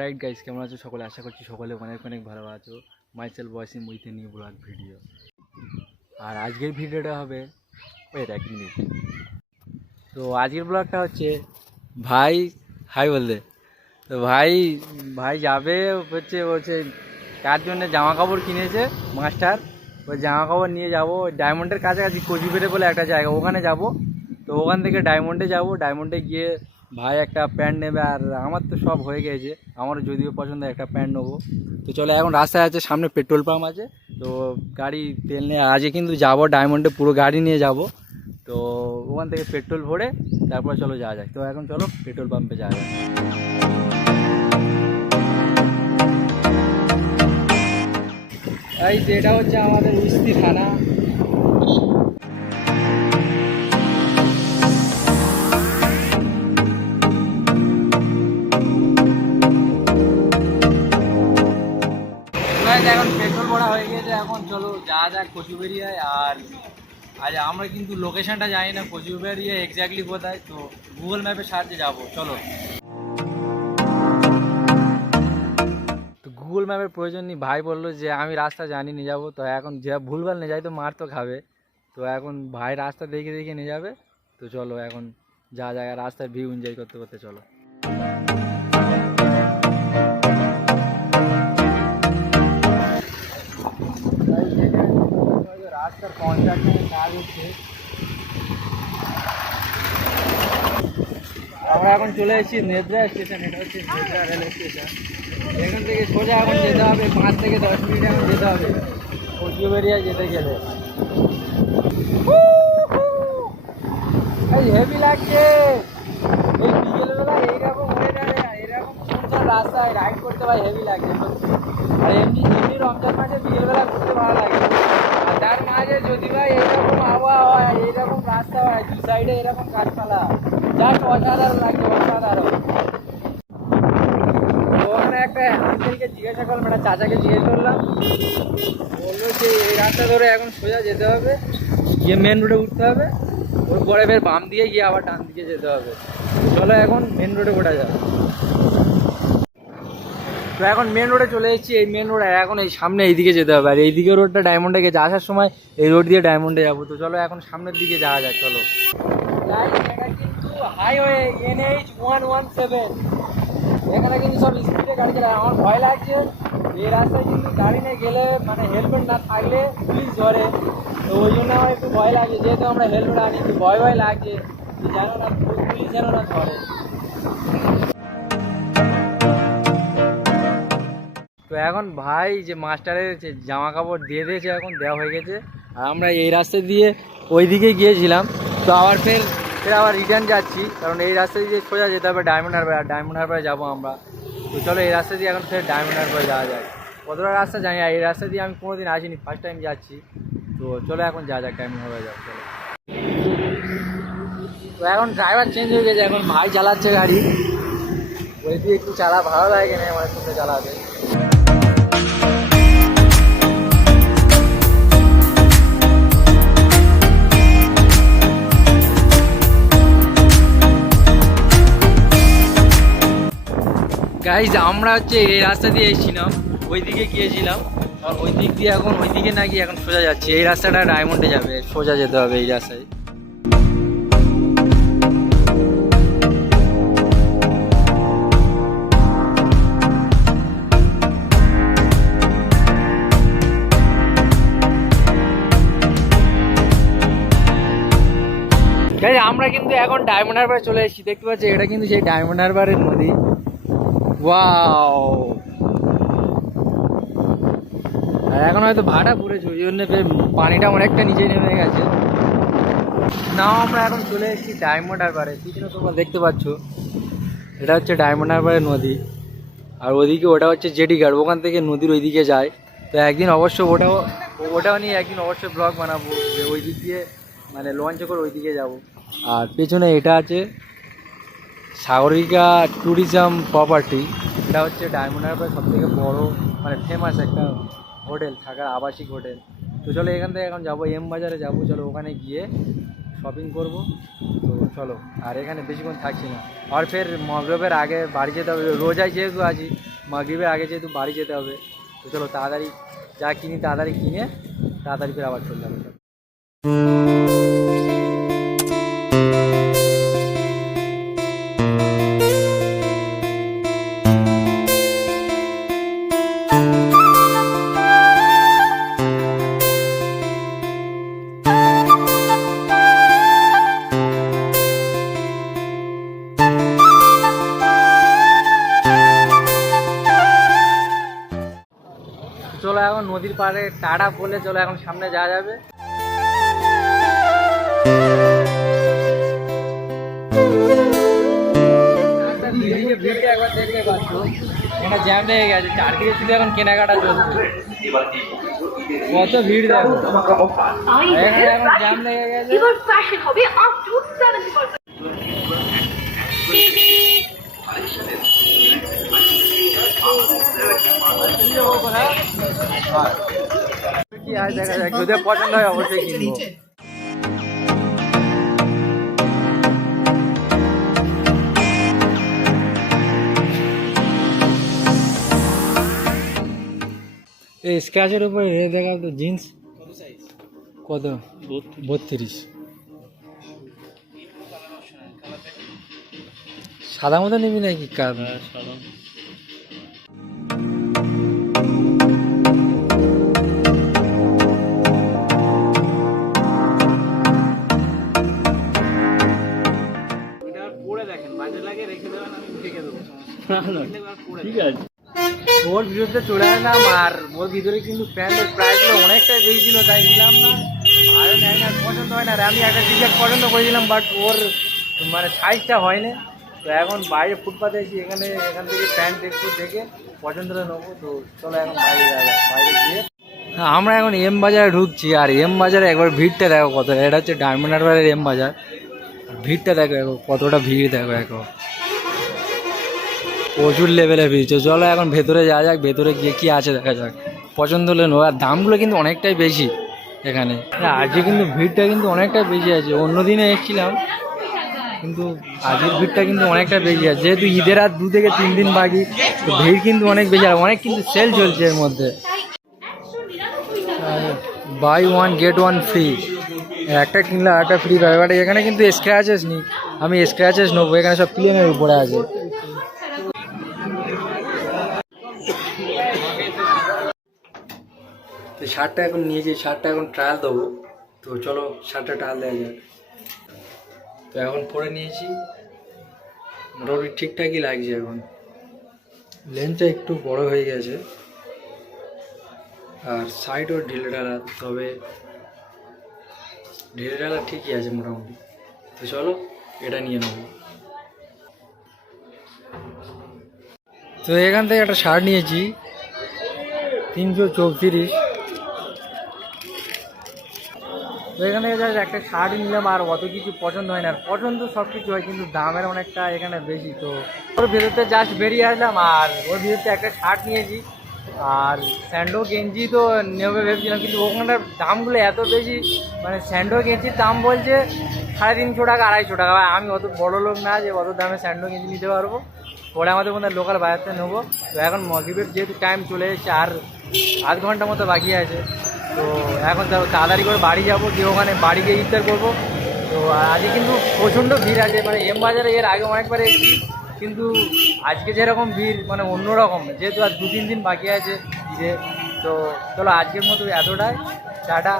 Alright guys, কেমন আছো সকলে? আশা করছি সকলে অনেক অনেক ভালো আছো। Myself voicing with a new blog video. আর আজকের ভিডিওটা হবে ওয়েট এক মিনিট। তো আজকের ব্লগটা হচ্ছে ভাই হাই বলতে। তো ভাই ভাই যাবে বলছে কার জন্য জামা কাপড় কিনেছে মাস্টার। ওই জামা কাপড় নিয়ে যাবো ডায়মন্ডের কাছাকাছি কোচবিহারে বলে একটা জায়গা, ওখানে যাব। তো ওখান থেকে ডায়মন্ডে যাব, ডায়মন্ডে গিয়ে ভাই একটা প্যান্ট নেবে। আর আমার তো সব হয়ে গেছে, আমারও যদিও পছন্দ একটা প্যান্ট নেবো। তো চলো, এখন রাস্তায় আছে, সামনে পেট্রোল পাম্প আছে। তো গাড়ি তেল নিয়ে আজকে কিন্তু যাবো ডায়মন্ডে, পুরো গাড়ি নিয়ে যাব। তো ওখান থেকে পেট্রোল ভরে তারপরে চলো যাওয়া যায়। তো এখন চলো পেট্রোল পাম্পে যাওয়া যায়। এই যে এটা হচ্ছে আমাদের উস্তি থানা। এখন পেট্রোল ভরা হয়ে গেছে, এখন চলো যাওয়া যাক কোচবিহারিয়ায়। আর আজ আমরা কিন্তু লোকেশনটা জানি না কোচবিহারিয়া এক্স্যাক্টলি কোথায়, তো গুগল ম্যাপে সাহায্যে যাবো। চলো, তো গুগল ম্যাপের প্রয়োজন নেই, ভাই বললো যে আমি রাস্তা জানি নিয়ে যাবো। তো এখন যে ভুলভাল নিয়ে যাই তো মার তো খাবে। তো এখন ভাই রাস্তা দেখে দেখে নিয়ে যাবে। তো চলো এখন যা জায়গা রাস্তায় ভিউ এনজয় করতে করতে চলো। রাস্তার কন্ট্রাক্টরের কাজ হচ্ছে। আমরা এখন চলে এসেছি নেদ্রা স্টেশন। এটা হচ্ছে নেদ্রা রেল স্টেশন। এখান থেকে সোজা এখন যেতে হবে 5 থেকে 10 মিনিট এখন যেতে হবে কোচবিহারিয়ায় যেতে গেলে। এই হেভি লাগছে এই বিকেলবেলা এইরকম ওয়েদারে এরকম সুন্দর রাস্তায় রাইড করতে ভাই হেভি লাগছে। আর এমনি রমজান মাসে বিকেলবেলা ঘুরতে ভালো লাগে। আর তার মাঝে যদি ভাই এইরকম আবহাওয়া হয়, এইরকম রাস্তা হয়, দু সাইডে এরকম গাছপালা, জাস্ট অসাধারণ লাগছে, অসাধারণ। ওখানে একটা আঙ্কেলকে জিজ্ঞাসা করলাম, একটা চাচাকে জিজ্ঞেস করলাম, বললো যে এই রাস্তা ধরে এখন সোজা যেতে হবে, গিয়ে মেন রোডে উঠতে হবে, ওর পরে ফের বাম দিয়ে গিয়ে আবার ডান দিকে যেতে হবে। চলো এখন মেন রোডে ওঠা যাবে। তো এখন মেন রোডে চলে এসেছি। এই মেন রোড এখন এই সামনে এইদিকে যেতে হবে। আর এইদিকে রোডটা ডায়মন্ডে গেছে, আসার সময় এই রোড দিয়ে ডায়মন্ডে যাবো। তো চলো এখন সামনের দিকে যাওয়া যাক। চলো, এটা কিন্তু হাইওয়ে NH 117। এখানে কিন্তু সব স্পিডে গাড়ি চালায়। আমার ভয় লাগছে এই রাস্তায় কিন্তু গাড়ি নিয়ে গেলে, মানে হেলমেট না থাকলে পুলিশ ধরে। তো ওই জন্য আমার একটু ভয় লাগে, যেহেতু আমরা হেলমেট আনি, একটু ভয় ভয় লাগছে যেন না পুলিশ যেন না ধরে। তো এখন ভাই যে মাস্টারের যে জামা কাপড় দিয়ে দিয়েছে, এখন দেওয়া হয়ে গেছে। আর আমরা এই রাস্তা দিয়ে ওই দিকে গিয়েছিলাম, তো আবার ফের আবার রিটার্ন যাচ্ছি, কারণ এই রাস্তা দিয়ে সোজা যেতে হবে ডায়মন্ড হারবার। আর ডায়মন্ড হারবারে যাবো আমরা। তো চলো এই রাস্তা দিয়ে এখন ফের ডায়মন্ড হারবারে যাওয়া যায়। কতটা রাস্তা জানি, আর এই রাস্তা দিয়ে আমি কোনোদিন আসিনি, ফার্স্ট টাইম যাচ্ছি। তো চলো এখন যাওয়া যাক ডায়মন্ড হারবারে যাবো। চলো, তো এখন ড্রাইভার চেঞ্জ হয়ে গেছে, এখন ভাই চালাচ্ছে গাড়ি। ওই দিয়ে একটু চালা ভালো লাগে না আমার সঙ্গে চালাতে। গাইজ আমরা হচ্ছে এই রাস্তা দিয়ে এসেছিলাম, ওই দিকে গিয়েছিলাম। আর ওই দিক দিয়ে এখন ওই দিকে না গিয়ে এখন সোজা যাচ্ছি। এই রাস্তাটা ডায়মন্ডে যাবে, সোজা যেতে হবে এই রাস্তায়। গাইজ আমরা কিন্তু এখন ডায়মন্ড হারবারে চলে এসেছি। দেখতে পাচ্ছি এটা কিন্তু সেই ডায়মন্ড হারবারের নদী। ওয়াও! আর এখন হয়তো ভাটা পড়েছে, ওই জন্য পানিটা অনেকটা নিচে নেমে গেছে। নাও আমরা এখন চলে এসেছি ডায়মন্ড হারবারে। পিছনে তোমরা দেখতে পাচ্ছ এটা হচ্ছে ডায়মন্ড হারবারের নদী। আর ওদিকে ওটা হচ্ছে জেটি ঘাট, ওখান থেকে নদীর ওইদিকে যায়। তো একদিন অবশ্য ওটাও নিয়ে একদিন অবশ্যই ব্লগ বানাবো, যে ওই দিক দিয়ে মানে লঞ্চে করে ওই দিকে যাবো। আর পেছনে এটা আছে সাগরিকা ট্যুরিজম প্রপার্টি। এটা হচ্ছে ডায়মন্ড হারবারের সবথেকে বড় মানে ফেমাস একটা হোটেল, থাকার আবাসিক হোটেল। তো চলো এখান থেকে এখন যাবো এম বাজারে যাবো। চলো ওখানে গিয়ে শপিং করবো। তো চলো, আর এখানে বেশিক্ষণ থাকছি না। আর ফের মাগরিবের আগে বাড়ি যেতে হবে, রোজায় যেহেতু আছি, মাগরিবের আগে যেহেতু বাড়ি যেতে হবে। তো চলো তাড়াতাড়ি যা কিনি তাড়াতাড়ি কিনে তাড়াতাড়ি ফের আবার চলে যাবে। চলো এখন নদীর পাড়ে টাটা বলে চলো এখন সামনে যাওয়া যাবে। একবার দেখতে পাচ্ছ এখানে জ্যাম লেগে গেছে, চারদিকে শুধু এখন কেনাকাটা চলছে। কত ভিড় দেখো, এখানে এখন জ্যাম লেগে গেছে। কি আর দেখা যাক, যদি পছন্দ হয় অবশ্যই কিনবো। এই স্ক্র্যাচের উপরে দেখা তো জিন্স কত, 32। সাদা মতো নিবি নাকি কার? সাদা। ঠিক আছে, ওর ভিডিওতে চলে আসলাম, আর ওর ভিতরে কিন্তু প্যান্টের প্রাইসগুলো অনেকটাই বেশি ছিল, তাই নিলাম না। আর পছন্দ হয় না, আর আমি একটা টি শার্ট পছন্দ করেছিলাম, বাট ওর মানে সাইজটা হয় না। তো এখন বাইরে ফুটপাতে এসে এখান থেকে প্যান্ট একটু দেখে পছন্দ করে নেবো। তো চলো এখন বাইরে যাওয়া যাক। বাইরে গিয়ে আমরা এখন এম বাজারে ঢুকছি, আর এম বাজারে একবার ভিড়টা দেখো কত। এটা হচ্ছে ডায়মন্ড হারবারের এম বাজার, ভিড়টা দেখো কতটা ভিড় দেখো এখন, প্রচুর লেভেলে ভিড়। চলো এখন ভেতরে যাওয়া যাক, ভেতরে গিয়ে কি আছে দেখা যাক, পছন্দ হলে নেবো। আর দামগুলো কিন্তু অনেকটাই বেশি এখানে, আজকে কিন্তু ভিড়টা কিন্তু অনেকটাই বেশি আছে। অন্য দিনে এসেছিলাম কিন্তু আজকের ভিড়টা কিন্তু অনেকটা বেশি আছে, যেহেতু ঈদের আর 2 থেকে 3 দিন বাকি, তো ভিড় কিন্তু অনেক বেশি। আর অনেক কিন্তু সেল চলছে এর মধ্যে, বাই 1 get 1 ফ্রি, একটা কিনলে একটা ফ্রি পাবে। বাট এখানে কিন্তু স্ক্র্যাচেস নেই, আমি স্ক্র্যাচেস নেবো, এখানে সব প্লেনের উপরে আছে। তো শার্টটা এখন নিয়েছি, শার্টটা এখন ট্রায়াল দেবো। তো চলো শার্টটা ট্রায়াল দেওয়া যাক। তো এখন পরে নিয়েছি, মোটামুটি ঠিকঠাকই লাগছে। এখন লেন্থটা একটু বড় হয়ে গেছে, আর সাইডও ঢিলে ঢালা, তবে ঢিলে ঢালা ঠিকই আছে মোটামুটি। তো চলো এটা নিয়ে নেবো। তো এখান থেকে একটা শার্ট নিয়েছি 334। তো এখানে জাস্ট একটা শার্ট নিলাম, আর অত কিছু পছন্দ হয় না। আর পছন্দ সব কিছু হয়, কিন্তু দামের অনেকটা এখানে বেশি। তো ওর ভেতরতে জাস্ট বেরিয়ে আসলাম, আর ওর ভেতরতে একটা শার্ট নিয়েছি, আর স্যান্ডো গেঞ্জি তো নেবে ভেবেছিলাম, কিন্তু ওখানটার দামগুলো এত বেশি। মানে স্যান্ডো গেঞ্জির দাম বলছে 350 টাকা 250 টাকা। আমি অত বড় লোক না যে অত দামে স্যান্ডো গেঞ্জি নিতে পারবো, পরে আমাদের মধ্যে লোকাল বাজারতে নেবো। তো এখন মগরিবের যেহেতু টাইম চলে এসেছে, আর আধ ঘন্টা মতো বাকি আছে, তো এখন তাড়াতাড়ি করে বাড়ি যাবো, গিয়ে ওখানে বাড়ি গিয়ে ইফতার করবো। তো আজকে কিন্তু প্রচণ্ড ভিড় আছে, মানে এম বাজারে এর আগে অনেকবার এসেছি, কিন্তু আজকে যেরকম ভিড় মানে অন্যরকম, যেহেতু আর 2-3 দিন বাকি আছে ঈদে। তো চলো আজকের মতো এতটাই, টাটা।